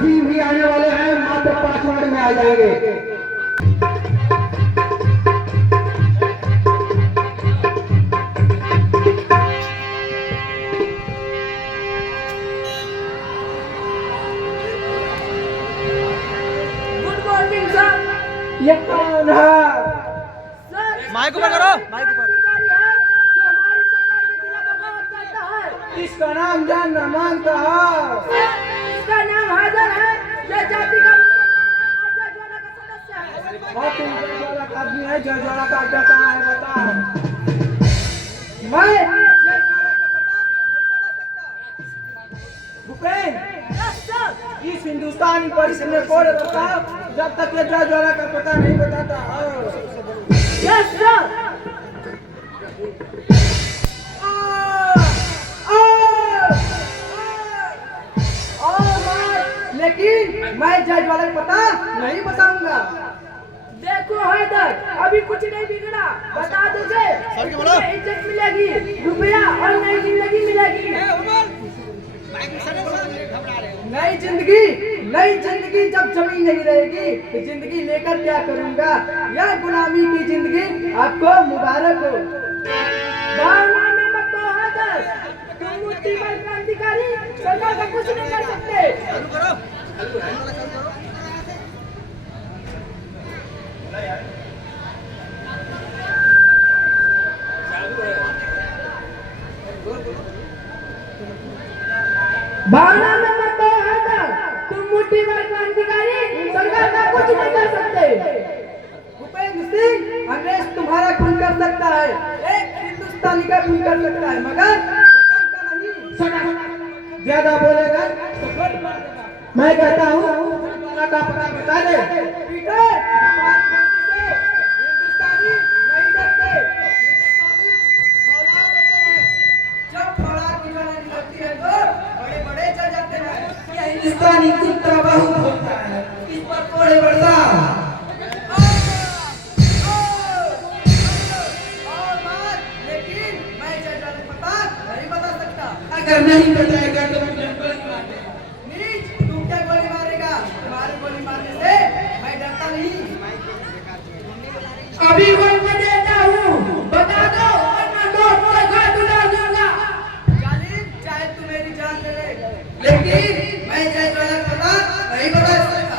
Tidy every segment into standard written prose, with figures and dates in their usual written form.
अतिथि भी आने वाले हैं, मात्र 5 मिनट में आ जाएंगे। ये कौन है? माइक ऊपर करो, माइक ऊपर। जो हमारी सरकार के खिलाफ बगावत करता है। इसका नाम जानना मांगता है। इसका नाम हैदर है, जो जाति का मुसलमान है और जय ज्वाला का सदस्य है। और तुम जय ज्वाला का आदमी है, जय ज्वाला का अड्डा कहाँ है बताओ। मैं जय ज्वाला का पता नहीं बता सकता। भूपेन, इस हिंदुस्तानी परिसर में कोड बताओ, जब तक ये जय ज्वाला का पता नहीं बताता। Yes sir. लेकिन मैं जय ज्वाला का पता नहीं बताऊंगा। देखो हैदर, अभी कुछ नहीं बिगड़ा, बता दोगे तुम्हें इज्जत मिलेगी, रुपया और नई जिंदगी मिलेगी। नई जिंदगी जब जमीन नहीं रहेगी तो जिंदगी लेकर क्या करूंगा। यह गुलामी की जिंदगी आपको मुबारक हो। भावना में मत हो हैदर, तुम मुट्ठी भर क्रांतिकारी सरकार का कुछ नहीं कर सकते। भावना में मत हो हैदर, तुम मुट्ठी भर क्रांतिकारी सरकार का कुछ नहीं कर सकते। भूपेंद्र सिंह अंग्रेज तुम्हारा खून कर सकता है, एक हिंदुस्तानी का खून कर सकता है, मगर वतन का नहीं। ज्यादा बोलेगा तो गोली मार देगा। मैं कहता हूँ का पता बता दे। पीटर, हिंदुस्तानी नहीं डरते, हिंदुस्तानी हौला देते हैं। जब थोड़ा की लड़ाई लगती है तो बड़े बड़े चल जाते हैं। यह हिंदुस्तानी कुत्ता बहुत होता है, इस पर कोड़े बढ़ता। लेकिन मैं जय पता नहीं बता सकता। अगर नहीं बताएगा तो मुझे गोली मार देगा। नीच, तू क्या गोली मारेगा? तुम्हारी गोली मारने से मैं डरता नहीं। अभी वक्त देता हूँ, बता दो वरना नोट पर घाट उड़ा दूंगा। जालिम, चाहे तू मेरी जान ले ले, लेकिन मैं जय ज्वाला पता नहीं बता सकता।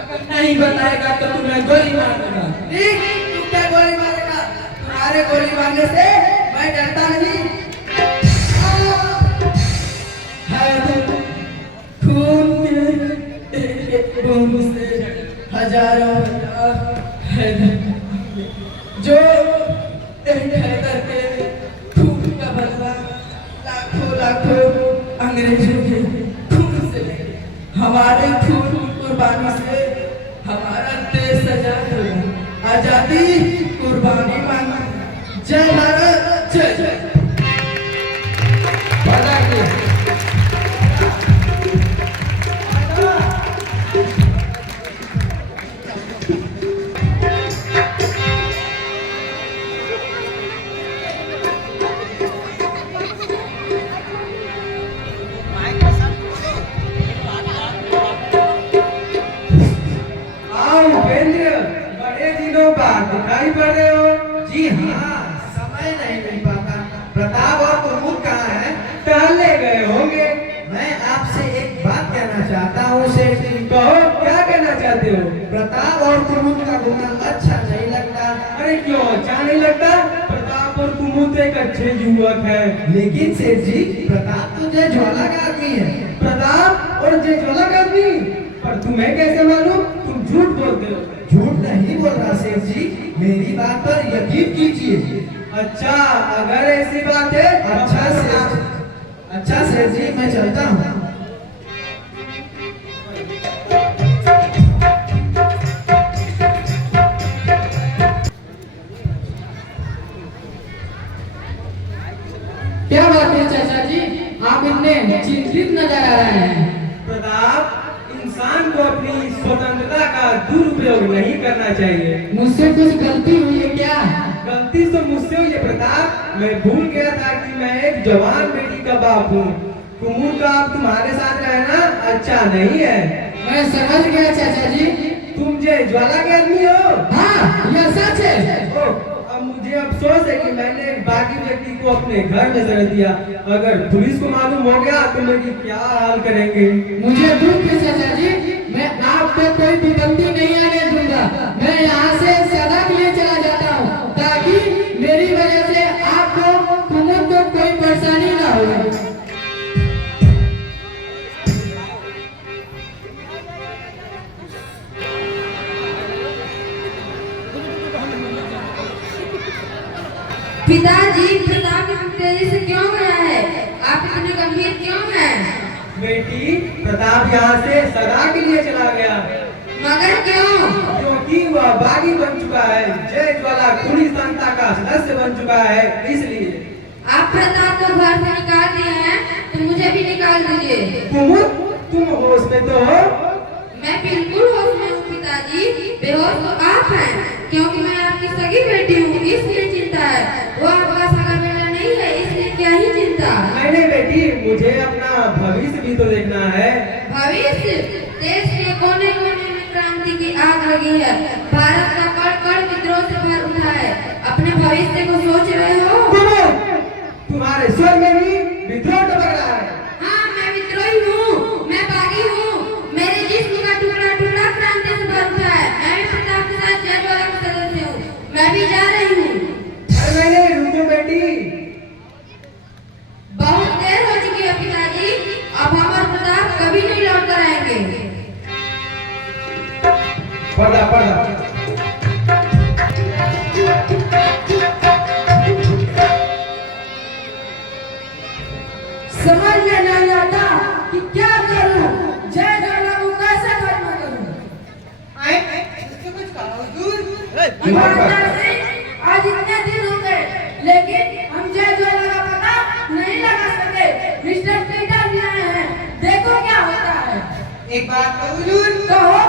अगर नहीं बताएगा तो तुम्हें गोली मार देगा। ठीक, तू क्या गोली मारेगा? तुम्हारे गोली मारने से मैं डरता नहीं। खून के एक बूंद से हजारों जो हैदर के खून का बदला लाखों लाखों अंग्रेजों के खून से लेंगे। हमारे खून की कुर्बानी से हमारा देश आजाद होगा। आजादी कुर्बानी मांगा। जय भारत, जय जय। बड़े दिनों बाद दिखाई पड़ रहे हो। जी हाँ, समय नहीं मिल पाता। प्रताप और प्रमुख कहाँ हैं? टहलने गए होंगे। मैं आपसे एक बात कहना चाहता हूँ सेठ जी। कहो, क्या कहना चाहते हो? प्रताप और प्रमुख का घूमना अच्छा नहीं लगता। अरे क्यों अच्छा नहीं लगता? प्रताप और प्रमुख एक अच्छे युवक है। लेकिन सेठ जी, प्रताप तो जय ज्वाला का आदमी है। प्रताप और जय ज्वाला का आदमी? पर तुम्हें कैसे मालूम? तुम झूठ बोलते हो। झूठ नहीं बोल रहा सेठ जी, मेरी बात पर यकीन कीजिए। अच्छा, अगर ऐसी बात है। अच्छा सेठ जी, मैं चलता हूँ। क्या बात है चाचा जी, आप इतने चिंतित नजर आ रहे हैं। प्रताप, इंसान को अपनी स्वतंत्रता का दुरुपयोग नहीं करना चाहिए। मुझसे कुछ गलती हुई है क्या? गलती तो मुझसे हुई है प्रताप। मैं भूल गया था कि मैं एक जवान बेटी का बाप हूँ। कुमुद का अब तुम्हारे साथ रहना अच्छा नहीं है। मैं समझ गया चाचा जी। तुम जे ज्वाला के आदमी हो? हाँ, यह सच है। ओ, अब मुझे अफसोस है कि मैंने बाकी व्यक्ति को अपने घर में जड़ दिया। अगर पुलिस को मालूम हो गया तो मेरी क्या हाल करेंगे? मुझे दुख है चाचा जी, मैं आप पे कोई विपत्ति नहीं आने दूंगा। मैं यहाँ से सदा के लिए चला जाता हूँ ताकि मेरी वजह से आपको कुमुद को कोई परेशानी ना हो। पिताजी, प्रताप इतनी तेजी से क्यों गया है? आप इतने गंभीर क्यों हैं? बेटी, प्रताप यहाँ से सदा के लिए चला गया। मगर क्यों? क्योंकि वह बागी बन चुका है, जय ज्वाला कुली संस्था का सदस्य बन चुका है, इसलिए। आप प्रताप को घर से निकाल दिए हैं, तो मुझे भी निकाल दीजिए। कुमुद, तुम होश में तो हो? मैं बिल्कुल होश में हूँ पिताजी, बेहोश तो आप हैं, क्योंकि मैं आपकी सगी बेटी हूँ, इसलिए चिंता है। वो आपका सगा बेटा नहीं है, इसलिए क्या ही चिंता। नहीं बेटी, मुझे अपना भविष्य भी तो देखना है। भविष्य? देश के कोने कोने में क्रांति की आग लगी है, भारत का कण कण विद्रोह से भर उठा है। अपने भविष्य को सोच रहे हो? तुम्हारे स्वर में भी विद्रोह टपक रहा है। हाँ, मैं विद्रोही हूँ, मैं बागी हूँ। मेरे जिस्म का टुकड़ा टुकड़ा क्रांति से भर उठा है। मैं भी प्रताप के साथ जय ज्वाला का सदस्य हूँ, मैं भी जा रही हूँ। अरे नहीं, रुको बेटी। बहुत देर हो चुकी है पिताजी, अब हम और प्रताप कभी नहीं लौट कर आएंगे। पर्दा पर्दा। समझ में नहीं आता कि क्या करूं, जय ज्वाला को कैसे खत्म करूं। ईमानदार सिंह, आज इतने दिन हो गए, लेकिन हम जय ज्वाला का पता नहीं लगा सके। मिस्टर पीटर भी आए हैं, देखो क्या होता है। एक बात कहूँ हुजूर, कहो।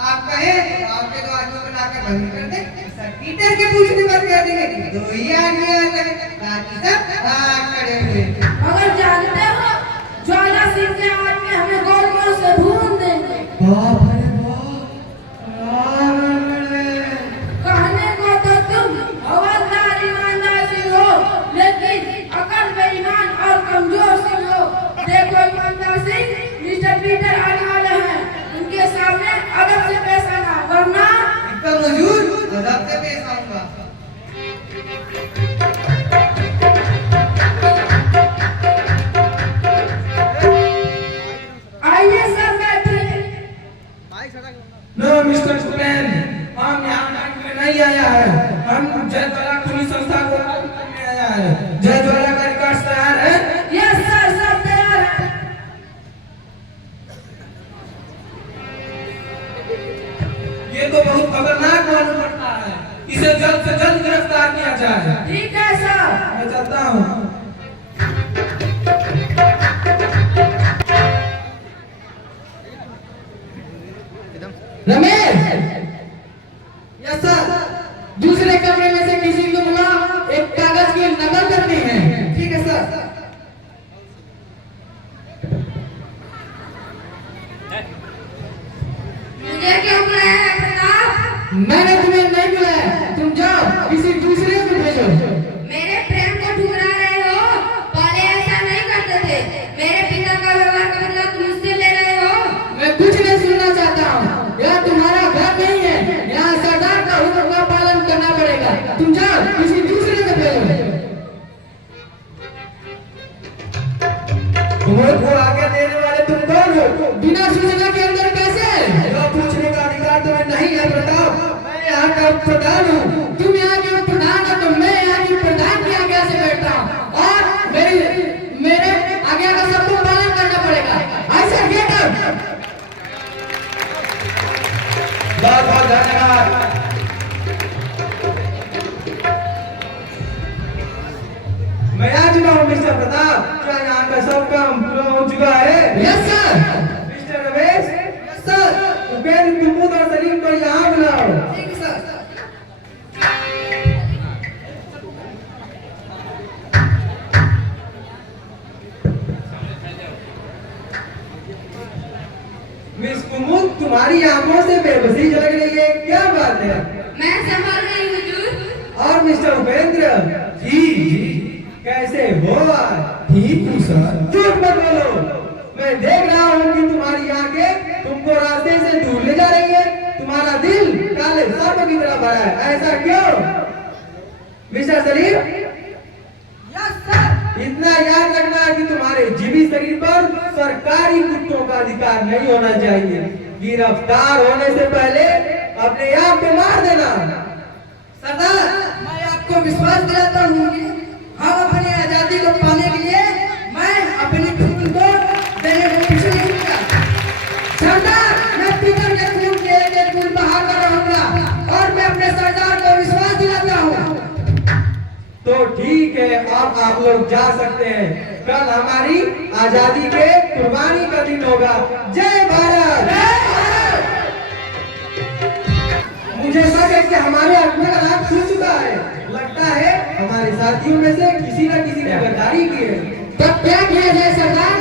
आप कहे तो आपके दो आदमियों को लाकर बंद कर दे। सर पीटर के पूछने पर कह देंगे दो ही आदमी आते हैं, बाकी सब भाग खड़े हुए। अगर जानते हो, ज्वाला सिंह के आदमी हमें गोलियों से भून देंगे। बाप रे बाप। कहने को तो तुम हवलदार ईमानदार सिंह हो, लेकिन अकल बेईमान और कमजोर सिंह हो। देखो ईमानदार सिंह, मिस्टर पीटर आने वाले हैं, उनके सामने अदब से पेश आना, वरना एकदम हुजूर, अदब से पेश आऊंगा। आइए सर बैठिए। नो मिस्टर सुपेन, हम यहाँ में नहीं आया है। हम जय ज्वाला कुली संस्था को करने आया है। जय ज्वाला का रिकॉर्ड तैयार है? यस सर, सब तैयार है। ये तो बहुत खतरनाक मालूम पड़ता है, इसे जल्द से जल्द गिरफ्तार किया जाए। ठीक है सर। मैं चलता हूँ। Ramesh, yes sir. दूसरे कमरे में से किसी को बुला, एक कागज की नकल करनी है। ठीक है सर। मुझे क्यों बुलाया है प्रताप? मैंने तुम्हें नहीं बुलाया, तुम जाओ किसी दूसरे को भेजो। मेरे प्रेम को ठुकरा रहे हो? पहले ऐसा नहीं करते थे। मेरे पिता का व्यवहार का बदला तुम मुझसे ले रहे हो? मैं कुछ नहीं सुनना चाहता हूँ। यह तुम्हारा घर नहीं है, यहाँ सरदार का हुक्म का पालन करना पड़ेगा। तुम जाओ किसी दूसरे को भेजो। तुम्हें को आगे देने वाले तुम कौन हो? बिना सूचना के अंदर कैसे? यह पूछने का अधिकार तुम्हें नहीं है प्रताप। मैं यहाँ का प्रधान हूँ। तुम यहाँ के प्रधान हो तो मैं यहाँ की प्रधान की आज्ञा से बैठता हूँ और मेरे आज्ञा का सबको पालन करना पड़ेगा। ऐसा गेट आउट। बहुत बहुत धन्यवाद। मैं आ चुका हूँ मिस्टर प्रताप। क्या यहाँ का सब काम पूरा हो चुका है? Yes sir. Mister Ramesh. Yes sir. Upendra, Kumud और सलीम को यहाँ बुलाओ। ठीक है सर। तुम्हारी आंखों से बेबसी झलक रही है, क्या बात है? मैं संभल रही हूँ हुजूर। और मिस्टर उपेंद्र जी कैसे हो आज? ठीक हूँ सर। झूठ मत बोलो, मैं देख रहा हूँ कि तुम्हारी आंखें तुमको रास्ते से दूर ले जा रही है, तुम्हारा दिल काले सर्प की तरह भरा है, ऐसा क्यों? मिस्टर शरीफ, इतना याद रखना कि तुम्हारे जीवित शरीर पर सरकारी कुत्तों का अधिकार नहीं होना चाहिए। गिरफ्तार होने से पहले अपने आप को मार देना। सरदार, मैं आपको विश्वास दिलाता हूँ कि हम अपनी आजादी को पाने के लिए मैं अपनी खून को देने को पीछे नहीं हटूंगा। सरदार, मैं पीतल के खून के एक खून बहा कर रहूंगा और मैं अपने सरदार को विश्वास दिलाता हूँ। तो ठीक है, अब आप लोग जा सकते हैं। कल हमारी आजादी के कुर्बानी का दिन होगा। जय भारत। मुझे शक है कि हमारे आत्मा का राग खुल चुका है। लगता है हमारे साथियों में से किसी न किसी ने गद्दारी की है। तो क्या किया जाए सरदार?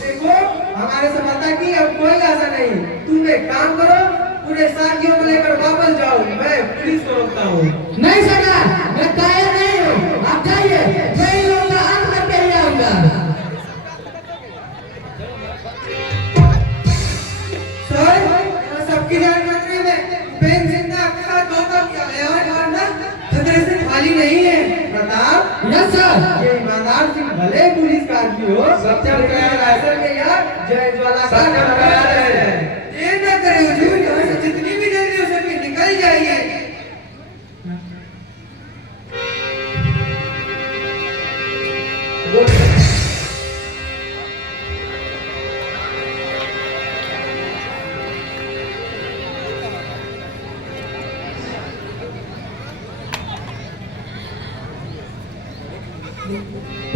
देखो, हमारे सफलता की अब कोई आशा नहीं। तुम एक काम करो, पूरे साथियों को लेकर वापस जाओ, मैं पुलिस को रोकता हूँ। नहीं सरदार, मैं कायर नहीं हूँ, आप जाइए, मैं इन लोगों का अंत करके ही आऊंगा। सर, सबकी जानकारी में उपेंद्र सिंह ने आपके साथ धोखा किया है और ना खतरे से खाली नहीं है। Pratap, yes sir. ये ईमानदार सिंह भले पुलिस का आदमी हो, सत्य राइफल के यार जय ज्वाला का है। ये न करे हुजूर, यहाँ से जितनी भी जल्दी हो सके निकल जाइए।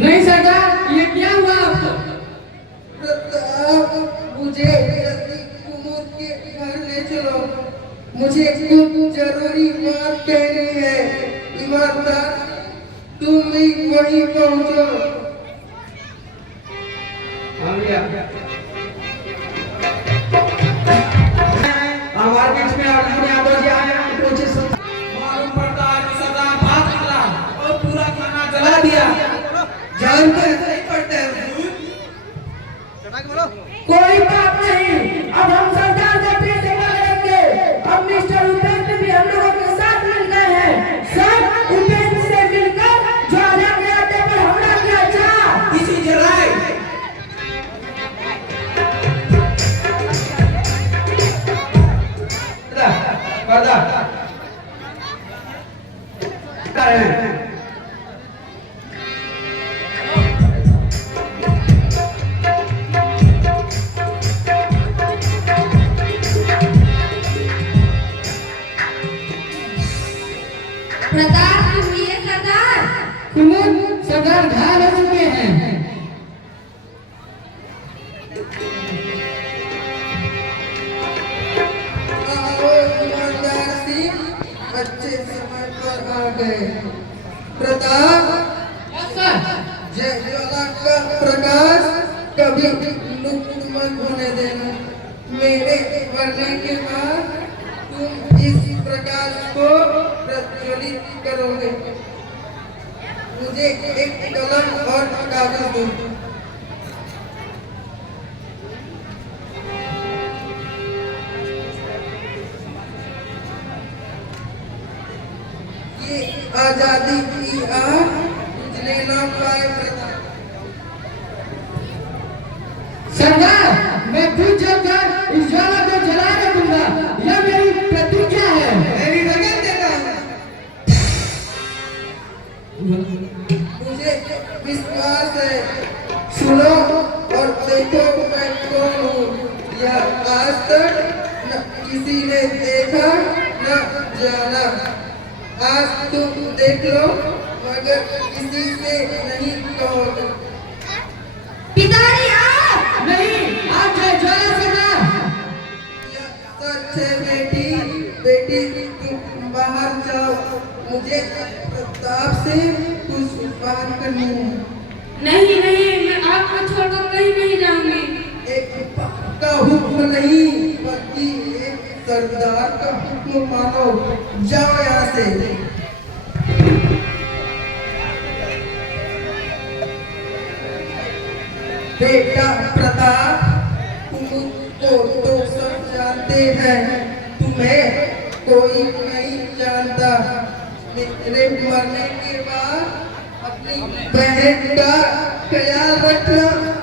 नहीं सरदार, ये क्या हुआ आपको? मुझे कुमुद के घर ले चलो, मुझे कुछ जरूरी बात कहनी है। ईमानदार, तुम भी वहीं पहुंचो। हमारे बीच में अर्जुन यादव जी आए हैं, कुछ मालूम पड़ता है कि सरदार भाग निकला और पूरा खाना जला दिया। जान तो ऐसा ही पड़ता है हुजूर। कोई बात नहीं, अब हम सरदार को फिर से पकड़ेंगे। अब मिस्टर उपेंद्र भी हम लोगों के साथ मिल गए हैं। सर, उपेंद्र से मिलकर जो अलग अड्डे पर हमला किया था, This is right. प्रताप, तुम ये सरदार। कुमुद सरदार घायल हो चुके हैं। ईमानदार सिंह अच्छे समय पर आ गए। Pratap, yes sir. जय ज्वाला का प्रकाश कभी लुप्त मत होने देना। मेरे मरने के बाद तुम इस प्रकाश को प्रज्वलित करोगे। मुझे एक कलम और कागज दो। ये आजादी की आग बुझने ना पाए प्रताप। सरदार, मैं खुद जलकर इस ज्वाला को जला कर दूंगा, यह मेरी प्रतिज्ञा है। मेरी लगन देता हूँ। मुझे विश्वास है। सुनो और देखो मैं कौन हूँ। यह आज तक न किसी ने देखा न जाना। आज तुम देख लो, मगर किसी से नहीं कहोगे। पिताजी आप। नहीं, आप जय ज्वाला सरदार। यह सच है बेटी। बेटी तुम बाहर जाओ, मुझे प्रताप से कुछ बात करनी है। नहीं नहीं, मैं आपको छोड़कर कहीं नहीं जाऊंगी। एक बाप का हुक्म नहीं बल्कि एक सरदार का हुक्म मानो। जाओ यहाँ से। बेटा प्रताप, तुम को तो सब जानते हैं, तुम्हें कोई नहीं जानता। मेरे मरने के बाद अपनी बहन का ख्याल रखना।